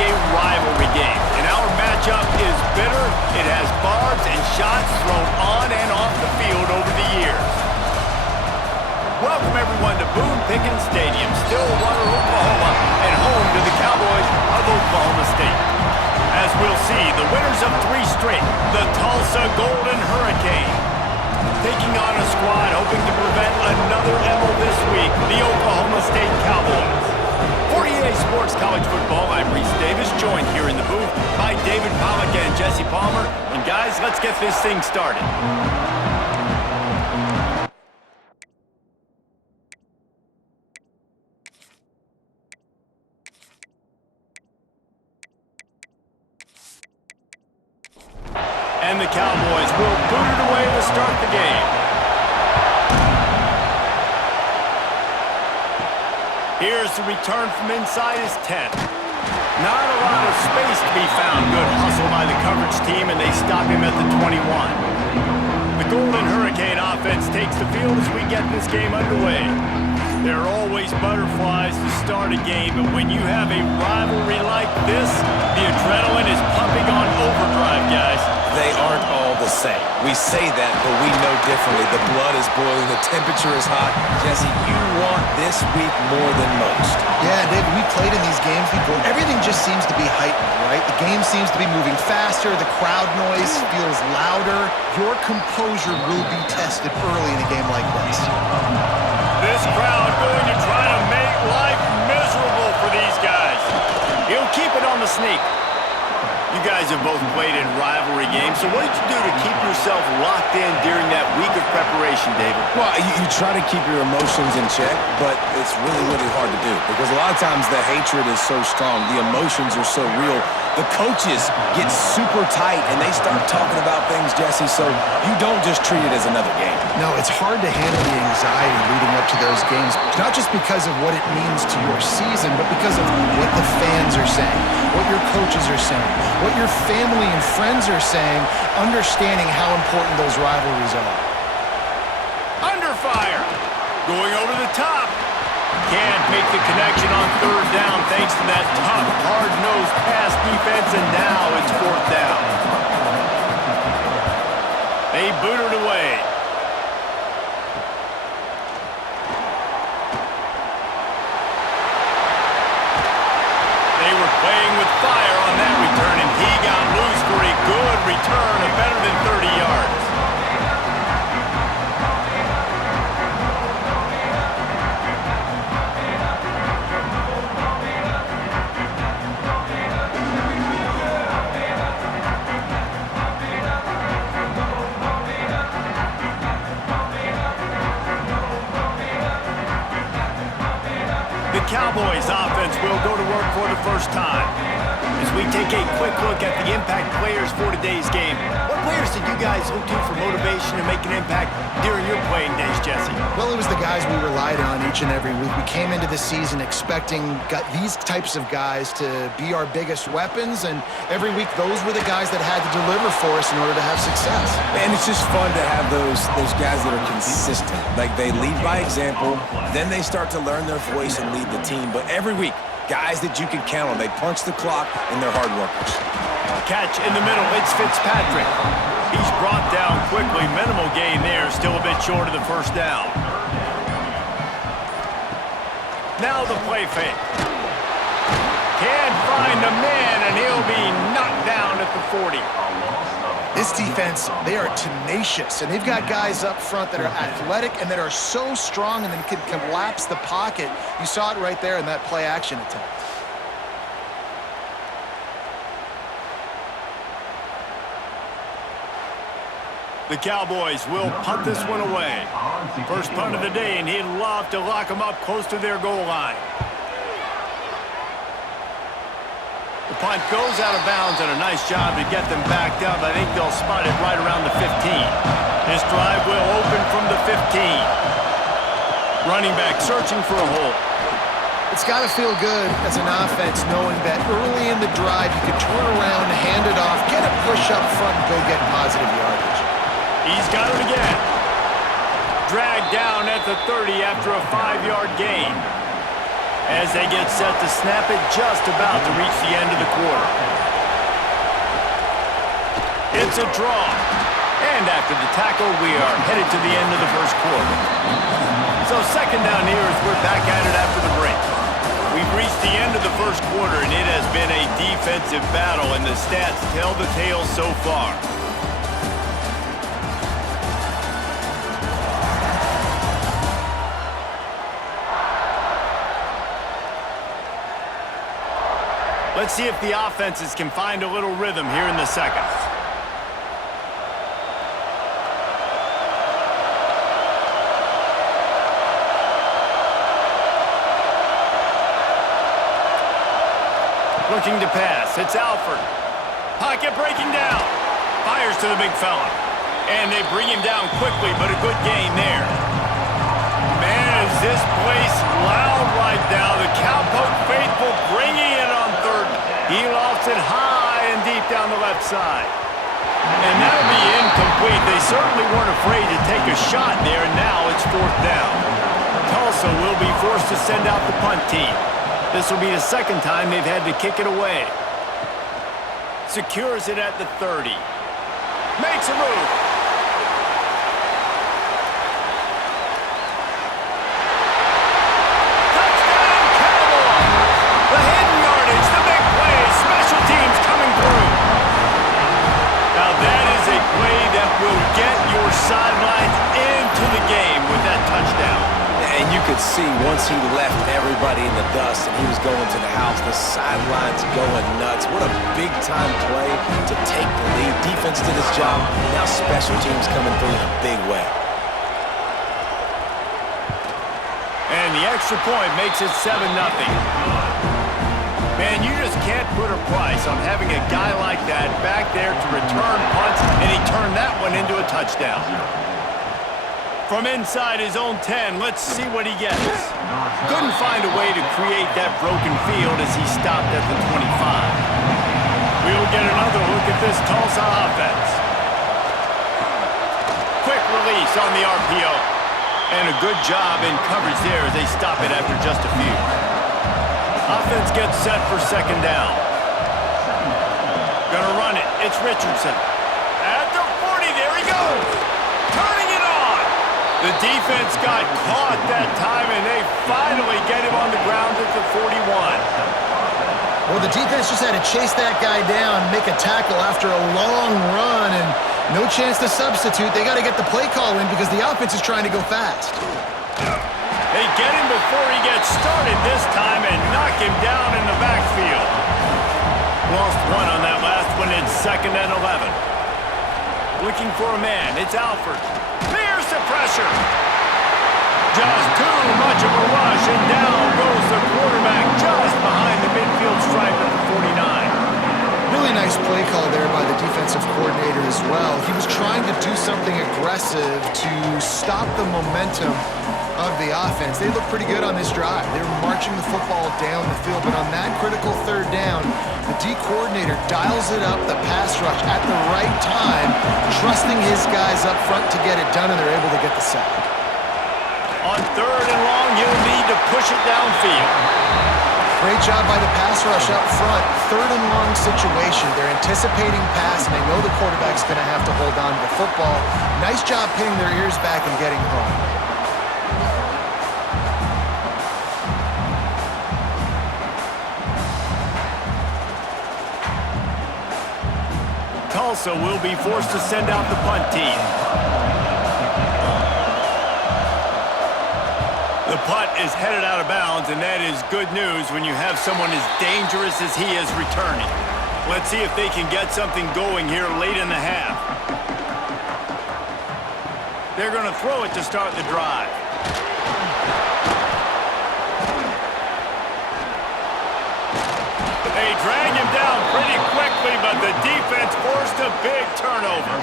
a rivalry game, and our matchup is bitter. It has barbs and shots thrown on and off the field over the years. Welcome, everyone, to Boone Pickens Stadium, Stillwater, Oklahoma, and home to the Cowboys of Oklahoma State. As we'll see, the winners of 3 straight, the Tulsa Golden Hurricane, taking on a squad hoping to prevent another MO this week, the Oklahoma State Cowboys. For EA Sports College Football, I'm Reese Davis, joined here in the booth by David Pollack and Jesse Palmer. And guys, let's get this thing started. And the Cowboys will boot it away to start the game. Here's the return from inside his 10. Not a lot of space to be found. Good hustle by the coverage team, and they stop him at the 21. The Golden Hurricane offense takes the field as we get this game underway. There are always butterflies to start a game, but when you have a rivalry like this, the adrenaline is pumping on overdrive, guys. They aren't all the same. We say that, but we know differently. The blood is boiling, the temperature is hot. Jesse, you want this week more than most. Yeah, David, we played in these games before. Everything just seems to be heightened, right? The game seems to be moving faster. The crowd noise feels louder. Your composure will be tested early in a game like this. This crowd going to try to make life miserable for these guys. He'll keep it on the sneak. You guys have both played in rivalry games, so what did you do to keep yourself locked in during that week of preparation, David? Well, you try to keep your emotions in check, but it's really, really hard to do because a lot of times the hatred is so strong, the emotions are so real. The coaches get super tight and they start talking about things, Jesse, so you don't just treat it as another game. No, it's hard to handle the anxiety leading up to those games, not just because of what it means to your season, but because of what the fans are saying, what your coaches are saying, what your family and friends are saying, understanding how important those rivalries are. Under fire. Going over the top. Can't make the connection on 3rd down thanks to that tough, hard-nosed pass defense, and now it's 4th down. They boot it away. They were playing with fire on that return, and he got loose for a good return of better than 30 yards. The Cowboys offense will go to work for the first time. As we take a quick look at the impact players for today's game, what players did you guys look to for motivation to make an impact during your playing days, Jesse? Well, it was the guys we relied on each and every week. We came into the season expecting these types of guys to be our biggest weapons, and every week those were the guys that had to deliver for us in order to have success. And it's just fun to have those guys that are consistent. Like, they lead by example, then they start to learn their voice and lead the team. But every week, guys that you can count on. They punch the clock, and they're hard workers. Catch in the middle. It's Fitzpatrick. He's brought down quickly. Minimal gain there. Still a bit short of the 1st down. Now the play fake. Can't find the man, and he'll be knocked down at the 40. This defense, they are tenacious, and they've got guys up front that are athletic and that are so strong and then can collapse the pocket. You saw it right there in that play-action attempt. The Cowboys will punt this one away. First punt of the day, and he'd love to lock them up close to their goal line. The punt goes out of bounds, and a nice job to get them backed up. I think they'll spot it right around the 15. This drive will open from the 15. Running back searching for a hole. It's got to feel good as an offense knowing that early in the drive you can turn around, hand it off, get a push up front, and go get positive yardage. He's got it again. Dragged down at the 30 after a 5-yard gain. as they get set to snap it just about to reach the end of the quarter. It's a draw. And after the tackle, we are headed to the end of the first quarter. So second down here as we're back at it after the break. We've reached the end of the first quarter, and it has been a defensive battle, and the stats tell the tale so far. Let's see if the offenses can find a little rhythm here in the second. Looking to pass. It's Alford. Pocket breaking down. Fires to the big fella. And they bring him down quickly, but a good gain there. Man, is this place loud right now. The Cowpoke faithful bringing it on third. He lofts it high and deep down the left side. And that'll be incomplete. They certainly weren't afraid to take a shot there, and now it's fourth down. Tulsa will be forced to send out the punt team. This will be the second time they've had to kick it away. Secures it at the 30. Makes a move. Touchdown, Cowboys! The hidden yardage, the big play, special teams coming through. Now that is a play that will get your sidelines into the game with that touchdown. And you could see once he left everybody in the dust and he was going to the house, the sidelines going nuts. What a big-time play to take the lead. Defense did its job. Now special teams coming through in a big way. And the extra point makes it 7-0. Man, you just can't put a price on having a guy like that back there to return punts, and he turned that one into a touchdown. From inside his own 10, let's see what he gets. Couldn't find a way to create that broken field as he stopped at the 25. We'll get another look at this Tulsa offense. Quick release on the RPO. And a good job in coverage there as they stop it after just a few. Offense gets set for second down. Gonna run it. It's Richardson. At the 40, there he goes. Turning it on. The defense got caught that time, and they finally get him on the ground at the 41. Well, the defense just had to chase that guy down, make a tackle after a long run, and no chance to substitute. They got to get the play call in because the offense is trying to go fast. They get him before he gets started this time and knock him down in the backfield. Lost one on that last one. It's 2nd and 11. Looking for a man. It's Alford. Clears the pressure. Just too much of a rush, and down goes the quarterback just behind the midfield stripe at the 49. Really nice play call there by the defensive coordinator as well. He was trying to do something aggressive to stop the momentum of the offense. They look pretty good on this drive. They were marching the football down the field, but on that critical third down, the D coordinator dials it up, the pass rush at the right time, trusting his guys up front to get it done, and they're able to get the sack. On 3rd and long, he'll need to push it downfield. Great job by the pass rush up front. 3rd and long situation. They're anticipating pass, and they know the quarterback's going to have to hold on to the football. Nice job pinning their ears back and getting home. Tulsa will be forced to send out the punt team. The punt is headed out of bounds, and that is good news when you have someone as dangerous as he is returning. Let's see if they can get something going here late in the half. They're going to throw it to start the drive. They drag him down pretty quickly, but the defense forced a big turnover.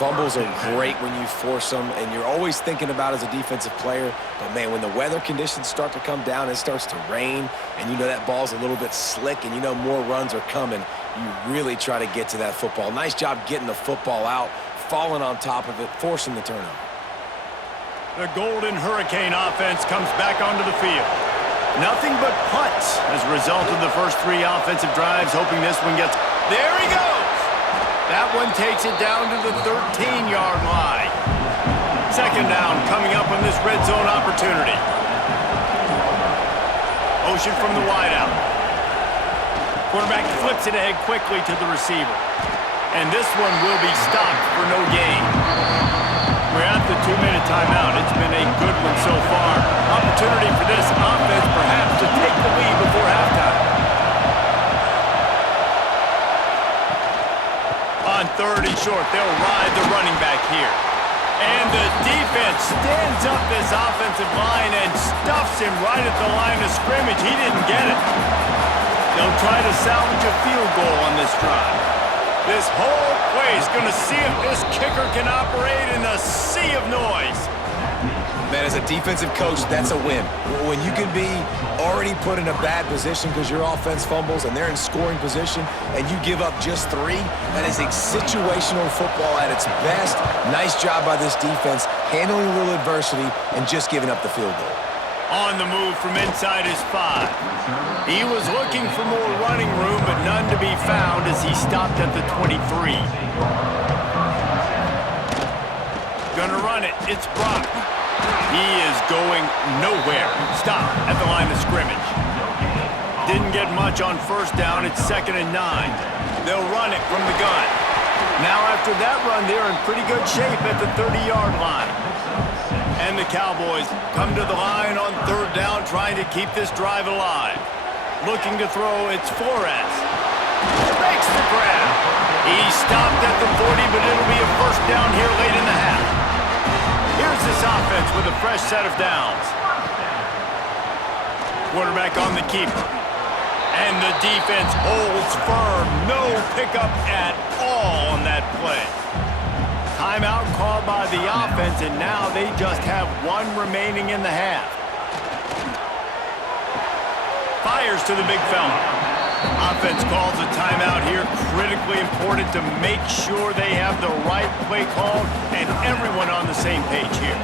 Fumbles are great when you force them, and you're always thinking about as a defensive player, but man, when the weather conditions start to come down, it starts to rain, and you know that ball's a little bit slick, and you know more runs are coming, you really try to get to that football. Nice job getting the football out, falling on top of it, forcing the turnover. The Golden Hurricane offense comes back onto the field. Nothing but punts as a result of the first 3 offensive drives, hoping this one gets... There he goes! That one takes it down to the 13-yard line. Second down coming up on this red zone opportunity. Motion from the wideout. Quarterback flips it ahead quickly to the receiver. And this one will be stopped for no gain. We're at the 2-minute timeout. It's been a good one so far. Opportunity for this offense perhaps to take the lead before halftime. On 3rd and short, they'll ride the running back here. And the defense stands up this offensive line and stuffs him right at the line of scrimmage. He didn't get it. They'll try to salvage a field goal on this drive. This whole play is going to see if this kicker can operate in a sea of noise. Man, as a defensive coach, that's a win. When you can be already put in a bad position because your offense fumbles and they're in scoring position and you give up just 3, that is a situational football at its best. Nice job by this defense, handling a little adversity and just giving up the field goal. On the move from inside his 5. He was looking for more running room, but none to be found as he stopped at the 23. Gonna run it. It's Brock. He is going nowhere. Stop at the line of scrimmage. Didn't get much on first down. It's 2nd and 9. They'll run it from the gun. Now after that run, they're in pretty good shape at the 30-yard line. And the Cowboys come to the line on 3rd down, trying to keep this drive alive. Looking to throw, it's Flores. Makes the grab. He stopped at the 40, but it'll be a first down here late in the half. Here's this offense with a fresh set of downs. Quarterback on the keeper. And the defense holds firm. No pickup at all on that play. Timeout called by the offense, and now they just have 1 remaining in the half. Fires to the big fella. Offense calls a timeout here. Critically important to make sure they have the right play called and everyone on the same page here.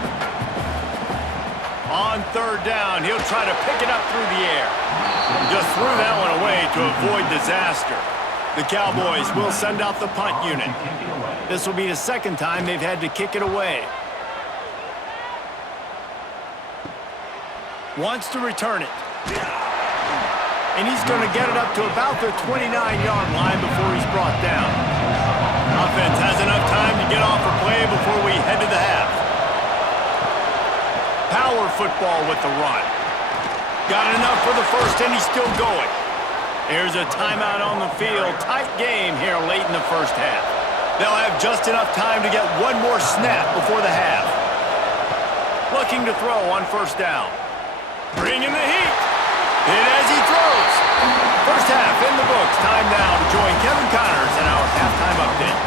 On 3rd down, he'll try to pick it up through the air. Just threw that one away to avoid disaster. The Cowboys will send out the punt unit. This will be the 2nd time they've had to kick it away. Wants to return it. And he's going to get it up to about the 29-yard line before he's brought down. Offense has enough time to get off a play before we head to the half. Power football with the run. Got enough for the first, and he's still going. Here's a timeout on the field. Tight game here late in the first half. They'll have just enough time to get 1 more snap before the half. Looking to throw on 1st down. Bringing the heat. Hit as he throws. First half in the books. Time now to join Kevin Connors in our halftime update.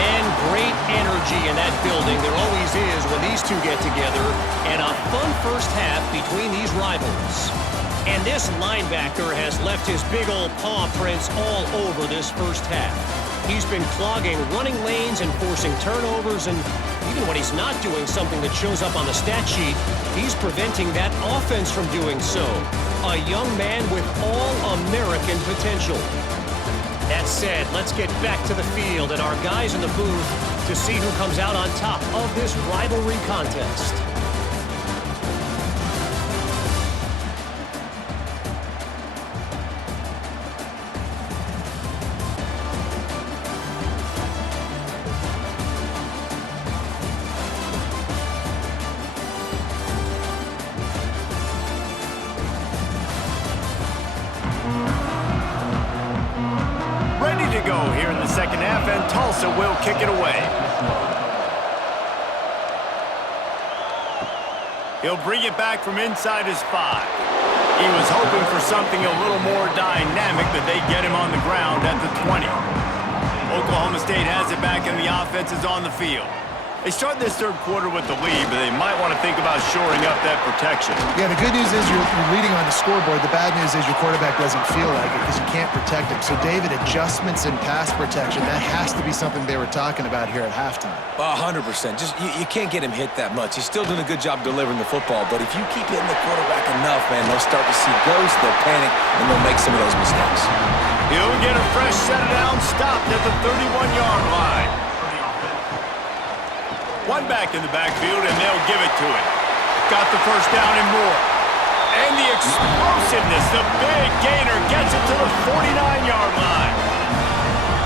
Man, great energy in that building. There always is when these two get together. And a fun first half between these rivals. And this linebacker has left his big old paw prints all over this first half. He's been clogging running lanes and forcing turnovers, and even when he's not doing something that shows up on the stat sheet, he's preventing that offense from doing so. A young man with all-American potential. That said, let's get back to the field and our guys in the booth to see who comes out on top of this rivalry contest. To go here in the second half, and Tulsa will kick it away. He'll bring it back from inside his 5. He was hoping for something a little more dynamic, but they get him on the ground at the 20. Oklahoma State has it back, and the offense is on the field. They start this third quarter with the lead, but they might want to think about shoring up that protection. Yeah, the good news is you're leading on the scoreboard. The bad news is your quarterback doesn't feel like it because you can't protect him. So, David, adjustments in pass protection, that has to be something they were talking about here at halftime. 100%. Just you can't get him hit that much. He's still doing a good job delivering the football, but if you keep hitting the quarterback enough, man, they'll start to see ghosts, they'll panic, and they'll make some of those mistakes. He'll get a fresh set down, stopped at the 31-yard line. One back in the backfield, and they'll give it to him. Got the first down and more. And the explosiveness, the big gainer gets it to the 49-yard line.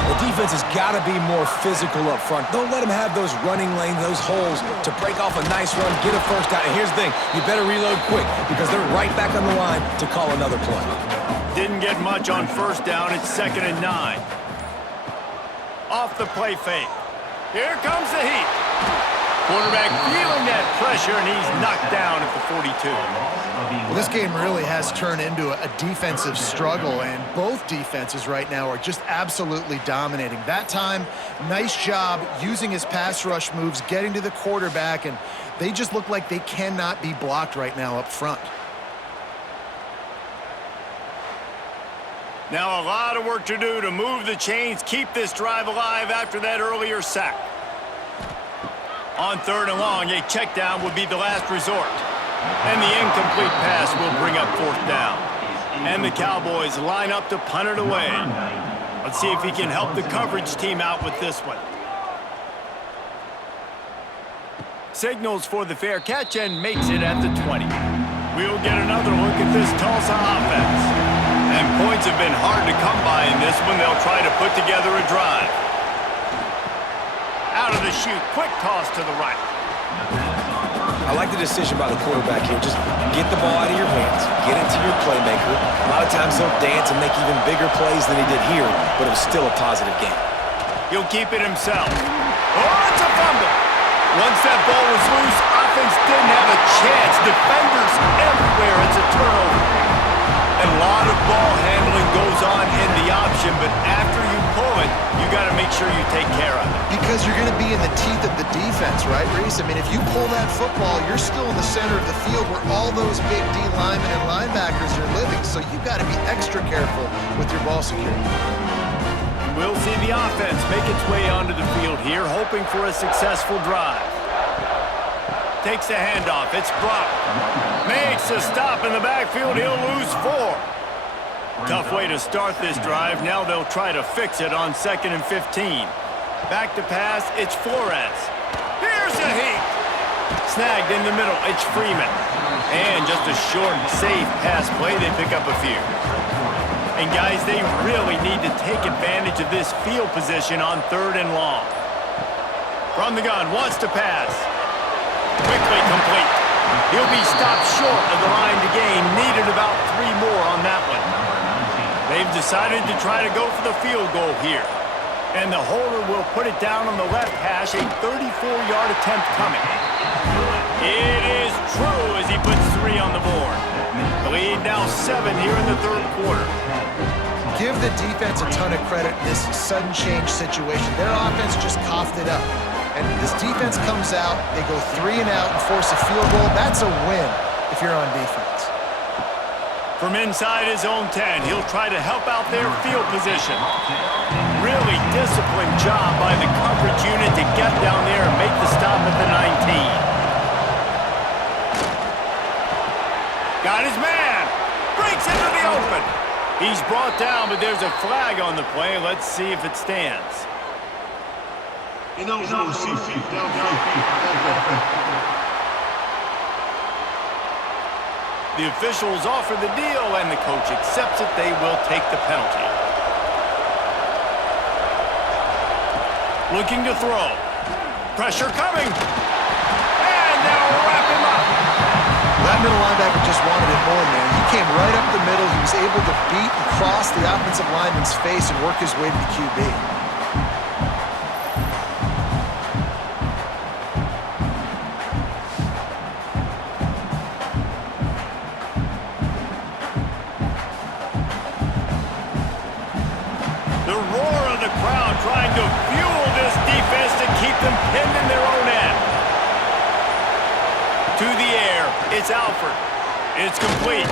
The defense has got to be more physical up front. Don't let them have those running lanes, those holes to break off a nice run, get a first down. And here's the thing, you better reload quick because they're right back on the line to call another play. Didn't get much on first down. It's 2nd and 9. Off the play fake. Here comes the heat. Quarterback feeling that pressure, and he's knocked down at the 42. Well, this game really has turned into a defensive struggle, and both defenses right now are just absolutely dominating. That time, nice job using his pass rush moves, getting to the quarterback, and they just look like they cannot be blocked right now up front. Now a lot of work to do to move the chains, keep this drive alive after that earlier sack. On 3rd and long, a check down would be the last resort. And the incomplete pass will bring up 4th down. And the Cowboys line up to punt it away. Let's see if he can help the coverage team out with this one. Signals for the fair catch and makes it at the 20. We'll get another look at this Tulsa offense. And points have been hard to come by in this one. They'll try to put together a drive. Out of the chute, quick toss to the right. I like the decision by the quarterback here. Just get the ball out of your hands, get it to your playmaker. A lot of times they'll dance and make even bigger plays than he did here, but it was still a positive game. He'll keep it himself. Oh, it's a fumble. Once that ball was loose, offense didn't have a chance. Defenders everywhere. It's a turnover. A lot of ball handling goes on in the option, but after you pull it, you got to make sure you take care of it. Because you're going to be in the teeth of the defense, right, Reese? I mean, if you pull that football, you're still in the center of the field where all those big D linemen and linebackers are living, so you've got to be extra careful with your ball security. We'll see the offense make its way onto the field here, hoping for a successful drive. Takes the handoff. It's blocked. Makes a stop in the backfield. He'll lose 4. Tough way to start this drive. Now they'll try to fix it on 2nd and 15. Back to pass. It's Flores. Here's a heat. Snagged in the middle. It's Freeman. And just a short, safe pass play. They pick up a few. And guys, they really need to take advantage of this field position on 3rd and long. From the gun, wants to pass. Quickly complete. He'll be stopped short of the line to gain. Needed about 3 more on that one. They've decided to try to go for the field goal here. And the holder will put it down on the left hash, a 34-yard attempt coming. It is true as he puts 3 on the board. The lead now 7 here in the 3rd quarter. Give the defense a ton of credit in this sudden change situation. Their offense just coughed it up. And this defense comes out, they go 3 and out and force a field goal. That's a win if you're on defense. From inside his own 10, he'll try to help out their field position. Really disciplined job by the coverage unit to get down there and make the stop at the 19. Got his man. Breaks into the open. He's brought down, but there's a flag on the play. Let's see if it stands. The officials offer the deal, and the coach accepts it. They will take the penalty. Looking to throw. Pressure coming. And they'll wrap him up. That middle linebacker just wanted it more, man. He came right up the middle. He was able to beat and cross the offensive lineman's face and work his way to the QB. The roar of the crowd trying to fuel this defense to keep them pinned in their own end. To the air, it's Alford. It's complete.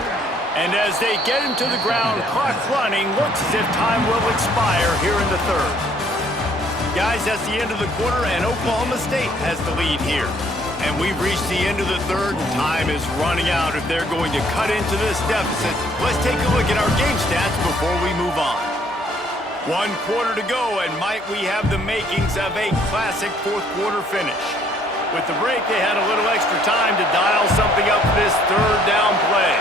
And as they get him to the ground, clock running, looks as if time will expire here in the third. Guys, that's the end of the quarter, and Oklahoma State has the lead here. And we've reached the end of the third. Time is running out if they're going to cut into this deficit. Let's take a look at our game stats before we move on. 1 quarter to go, and might we have the makings of a classic fourth quarter finish. With the break, they had a little extra time to dial something up for this third down play.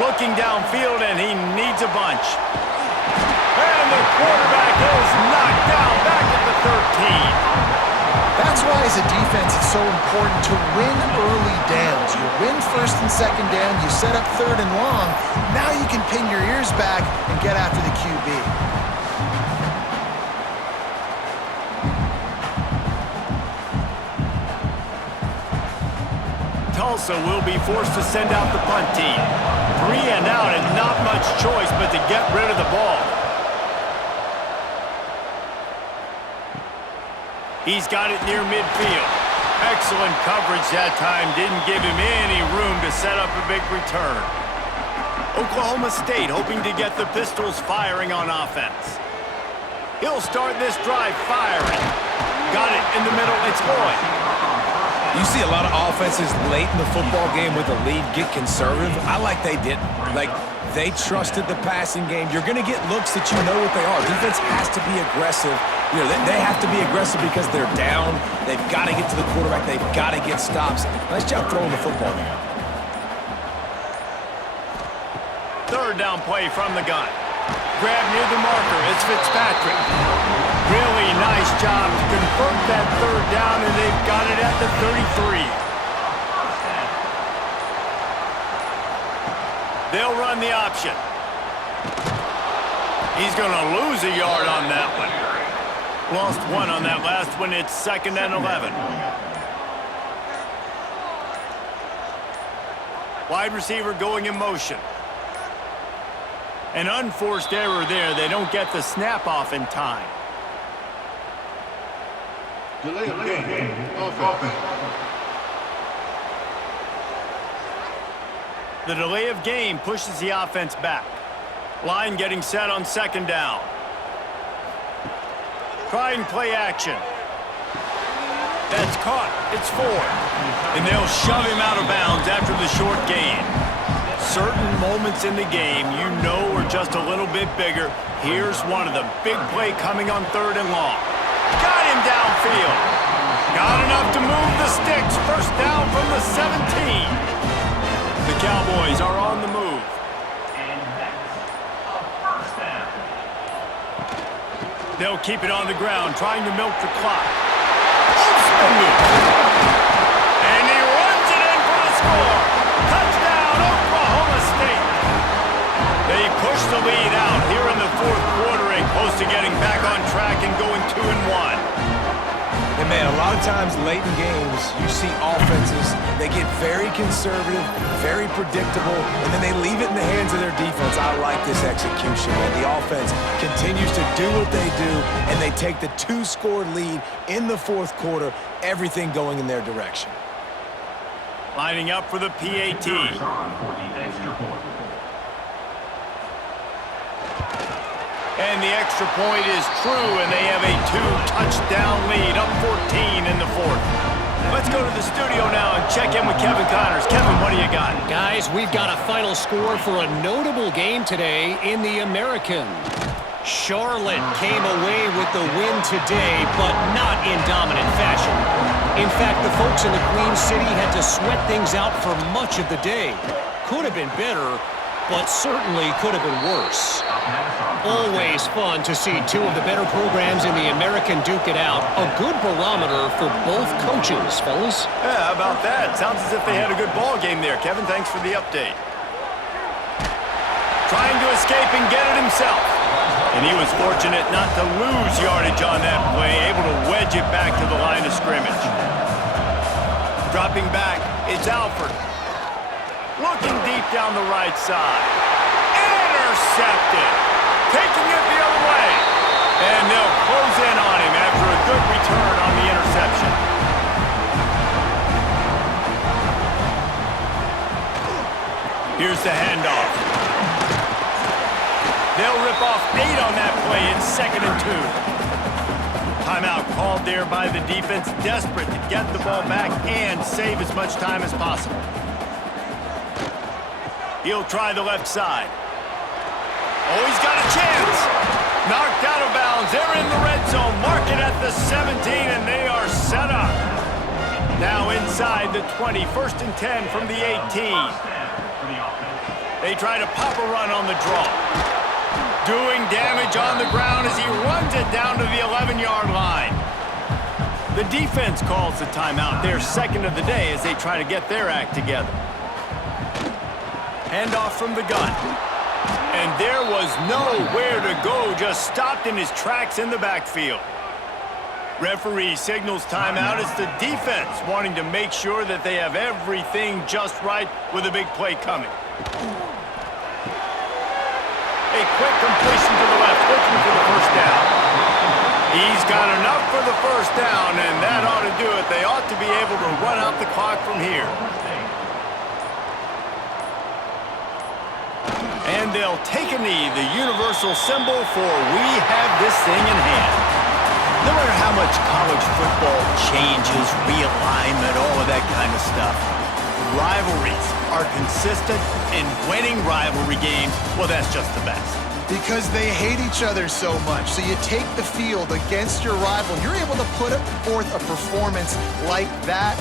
Looking downfield, and he needs a bunch. And the quarterback is knocked down back at the 13. That's why, as a defense, it's so important to win early downs. You win first and second down, you set up third and long. Now you can pin your ears back and get after the QB. Tulsa will be forced to send out the punt team. 3 and out, and not much choice but to get rid of the ball. He's got it near midfield. Excellent coverage that time. Didn't give him any room to set up a big return. Oklahoma State hoping to get the Pistols firing on offense. He'll start this drive firing. Got it in the middle. It's Lloyd. You see a lot of offenses late in the football game with a lead get conservative. I like they didn't. They trusted the passing game. You're going to get looks that you know what they are. Defense has to be aggressive. They have to be aggressive because they're down. They've got to get to the quarterback. They've got to get stops. Nice job throwing the football there. Third down play from the gun. Grab near the marker. It's Fitzpatrick. Really nice job to convert that third down, and they've got it at the 33. They'll run the option. He's going to lose a yard on that one. Lost 1 on that last one. It's 2nd and 11. Wide receiver going in motion. An unforced error there. They don't get the snap off in time. Delay of game. Offense. The delay of game pushes the offense back. Line getting set on 2nd down. Trying play action. That's caught. It's 4. And they'll shove him out of bounds after the short gain. Certain moments in the game you know are just a little bit bigger. Here's one of them. Big play coming on 3rd and long. Got him downfield. Got enough to move the sticks. First down from the 17. The Cowboys are on the move. They'll keep it on the ground, trying to milk the clock. And he runs it in for the score. Touchdown, Oklahoma State. They push the lead out here in the 4th quarter and close to getting back on track and going 2-1. And man, a lot of times late in games, you see offenses, they get very conservative, very predictable, and then they leave it in the hands of their defense. I like this execution, man. The offense continues to do what they do, and they take the 2-score lead in the 4th quarter, everything going in their direction. Lining up for the PAT. And the extra point is true, and they have a 2-touchdown lead, up 14 in the 4th. Let's go to the studio now and check in with Kevin Connors. Kevin, what do you got? Guys, we've got a final score for a notable game today in the American. Charlotte came away with the win today, but not in dominant fashion. In fact, the folks in the Queen City had to sweat things out for much of the day. Could have been better, but certainly could have been worse. Always fun to see 2 of the better programs in the American duke it out. A good barometer for both coaches, fellas. Yeah, how about that? Sounds as if they had a good ball game there. Kevin, thanks for the update. Trying to escape and get it himself. And he was fortunate not to lose yardage on that play, able to wedge it back to the line of scrimmage. Dropping back, it's Alford. Looking deep down the right side. Intercepted. Taking it the other way. And they'll close in on him after a good return on the interception. Here's the handoff. They'll rip off 8 on that play. It's 2nd and 2. Timeout called there by the defense, desperate to get the ball back and save as much time as possible. He'll try the left side. Oh, he's got a chance. Knocked out of bounds. They're in the red zone. Mark it at the 17, and they are set up. Now inside the 20, 1st and 10 from the 18. They try to pop a run on the draw. Doing damage on the ground as he runs it down to the 11-yard line. The defense calls the timeout, their 2nd of the day, as they try to get their act together. Handoff from the gun. And there was nowhere to go, just stopped in his tracks in the backfield. Referee signals timeout. It's the defense wanting to make sure that they have everything just right with a big play coming. A quick completion to the left, looking for the first down. He's got enough for the first down, and that ought to do it. They ought to be able to run out the clock from here. And they'll take a knee, the universal symbol for we have this thing in hand. No matter how much college football changes, realignment, all of that kind of stuff, rivalries are consistent, and winning rivalry games, well, that's just the best. Because they hate each other so much. So you take the field against your rival. You're able to put forth a performance like that.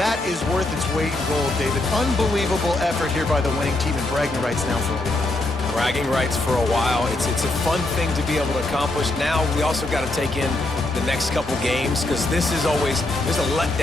That is worth its weight in gold, David. Unbelievable effort here by the winning team, and bragging rights now for a while. Bragging rights for a while. It's a fun thing to be able to accomplish. Now we also got to take in the next couple games, because this is always, there's a letdown.